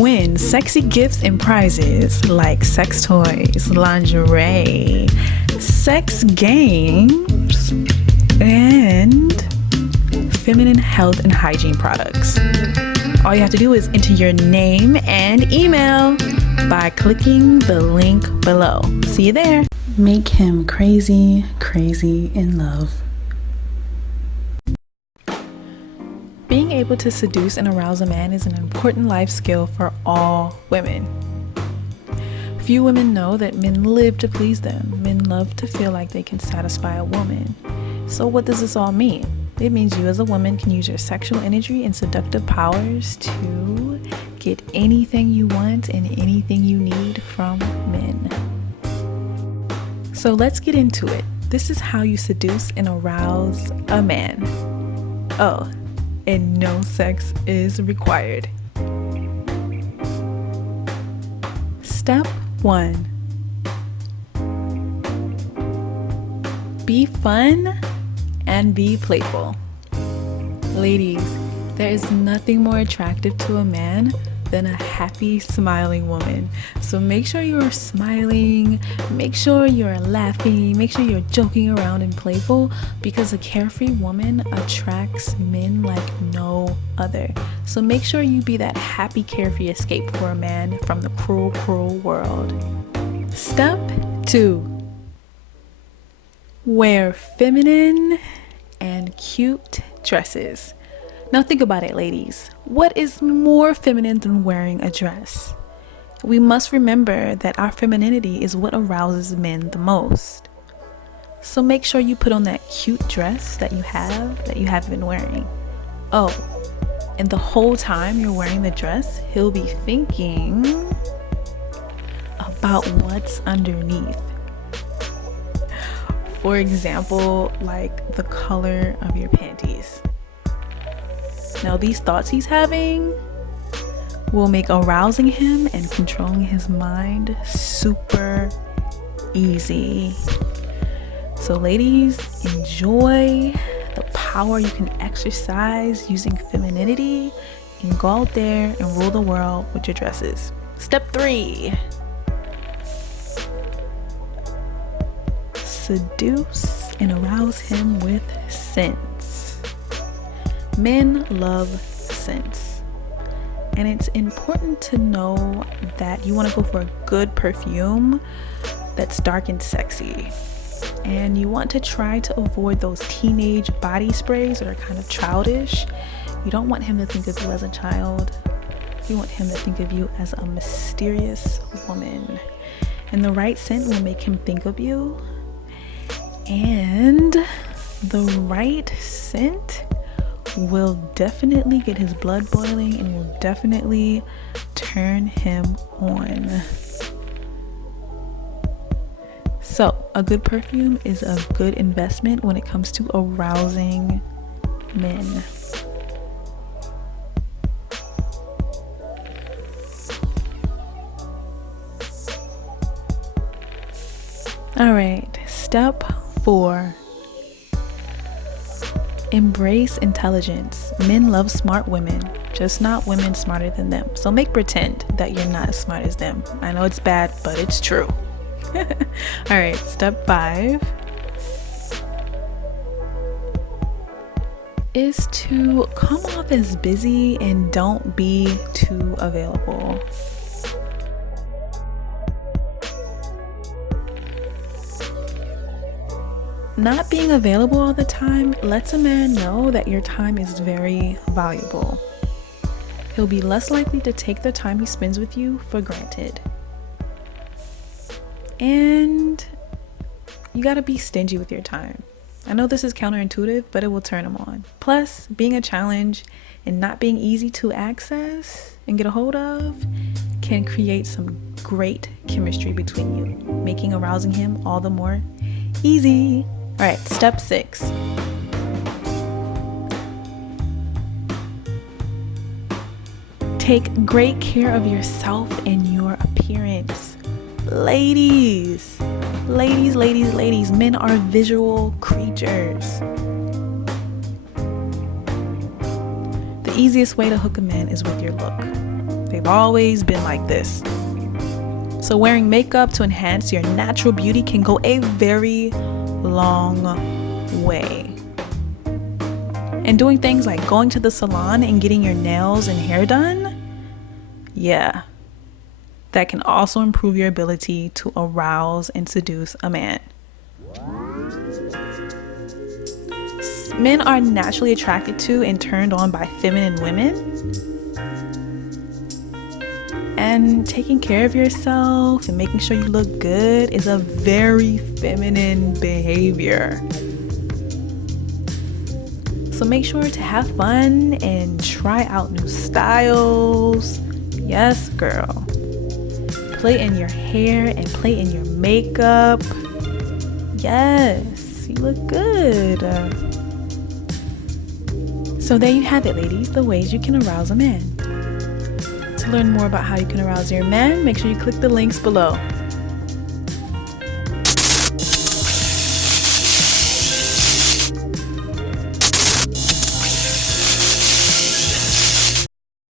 Win sexy gifts and prizes like sex toys, lingerie, sex games, and feminine health and hygiene products. All you have to do is enter your name and email by clicking the link below. See you there. Make him crazy, crazy in love. Being able to seduce and arouse a man is an important life skill for all women. Few women know that men live to please them. Men love to feel like they can satisfy a woman. So what does this all mean? It means you as a woman can use your sexual energy and seductive powers to get anything you want and anything you need from men. So let's get into it. This is how you seduce and arouse a man. Oh, and no sex is required. Step 1. Be fun and be playful. Ladies, there is nothing more attractive to a man than a happy, smiling woman. So make sure you're smiling, make sure you're laughing, make sure you're joking around and playful, because a carefree woman attracts men like no other. So make sure you be that happy, carefree escape for a man from the cruel, cruel world. Step 2. Wear feminine and cute dresses. Now think about it, ladies. What is more feminine than wearing a dress? We must remember that our femininity is what arouses men the most. So make sure you put on that cute dress that you haven't been wearing. Oh, and the whole time you're wearing the dress, he'll be thinking about what's underneath. For example, like the color of your panties. Now these thoughts he's having will make arousing him and controlling his mind super easy. So ladies, enjoy the power you can exercise using femininity and go out there and rule the world with your dresses. Step 3. Seduce and arouse him with scents. Men love scents, and it's important to know that you want to go for a good perfume that's dark and sexy, and you want to try to avoid those teenage body sprays that are kind of childish. You don't want him to think of you as a child. You want him to think of you as a mysterious woman, and the right scent will make him think of you, and the right scent will definitely get his blood boiling and will definitely turn him on. So a good perfume is a good investment when it comes to arousing men. All right, step 4. Embrace intelligence. Men love smart women, just not women smarter than them. So make pretend that you're not as smart as them. I know it's bad, but it's true. All right, step 5 is to come off as busy and don't be too available. Not being available all the time lets a man know that your time is very valuable. He'll be less likely to take the time he spends with you for granted. And you gotta be stingy with your time. I know this is counterintuitive, but it will turn him on. Plus, being a challenge and not being easy to access and get a hold of can create some great chemistry between you, making arousing him all the more easy. All right, step 6. Take great care of yourself and your appearance. Ladies, men are visual creatures. The easiest way to hook a man is with your look. They've always been like this. So wearing makeup to enhance your natural beauty can go a very long way. And doing things like going to the salon and getting your nails and hair done, yeah, that can also improve your ability to arouse and seduce a man. Men are naturally attracted to and turned on by feminine women. And taking care of yourself and making sure you look good is a very feminine behavior. So make sure to have fun and try out new styles. Yes, girl. Play in your hair and play in your makeup. Yes, you look good. So there you have it, ladies, the ways you can arouse a man. To learn more about how you can arouse your man, make sure you click the links below.